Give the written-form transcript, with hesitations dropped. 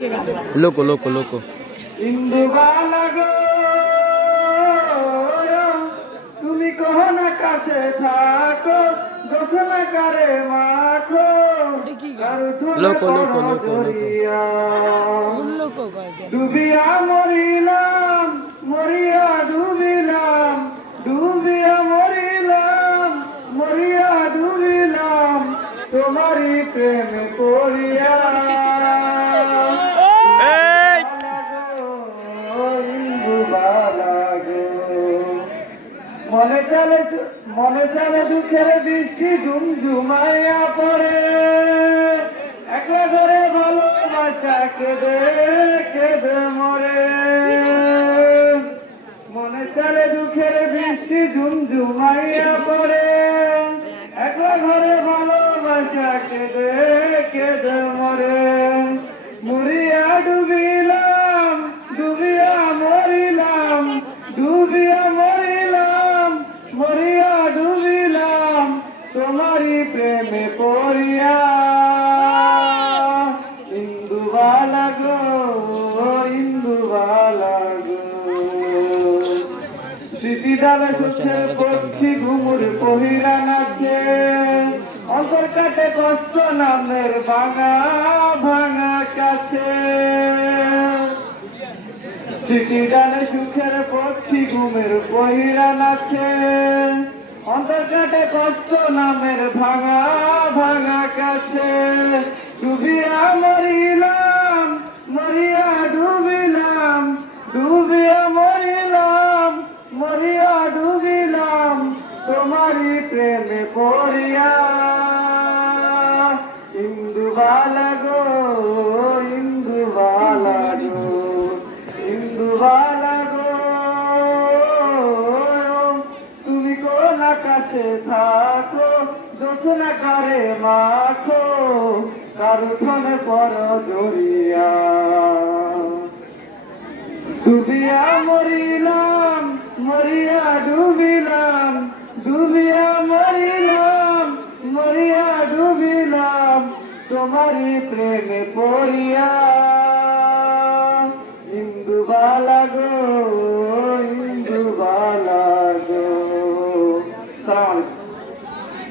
Loco, loco, loco. তুমি কহনা কাছে থাকো দোষনা করে মাখো Loco, loco, loco, loco. ডুবিয়া মরিলাম মরিয়া ডুবিলাম ডুবিয়া মরিলাম মরিয়া ডুবিলাম তোমারই প্রেম করিয়া মনে চলে দুঃখের বৃষ্টি ঝুমঝুমাইয়া পড়ে একলা ধরে ভালোবাসা কেঁদে কেঁদে মরে মনে চলে দুঃখের বৃষ্টি ঝুমঝুমাইয়া পড়ে একলা ঘরে ভালোবাসা কেঁদে কেঁদে মরে মরিয়া ডুবিলাম ডুবিয়া মরিলাম ডুবিয়া মরিলাম মরিয়া ডুবিলাম তোমারই প্রেমে পড়িয়া ইন্দুবালা গো ইন্দুবালা গো স্মৃতি ডালে সুখে পক্ষী ঘুমুর কহিরা নাচে অন্তর কাটে কষ্ট নামের ভাঙা ভাঙা কাছে স্মৃতি ডালে সুখের পক্ষী ঘুমের কহিরা নাচে অন্তর কাটে কষ্ট নামের ভাঙা ভাঙা কাছে ডুবিয়া মরিলাম মরিয়া ডুবিলাম ডুবিয়া মরিলাম মরিয়া ডুবিলাম তোমারই প্রেমে পড়িয়া ইন্দুবালা গো ইন্দুবালা গো ইন্দুবালা গো তুমি কোন আকাশে থাকো দোষনা করে মাখো কারুঠনে পর দরিয়া ডুবিয়া মরিলাম মরিয়া ডুবিলাম ডুবিয়া মরিলাম মরিয়া ডুবিলাম তোমারই প্রেমে পড়িয়া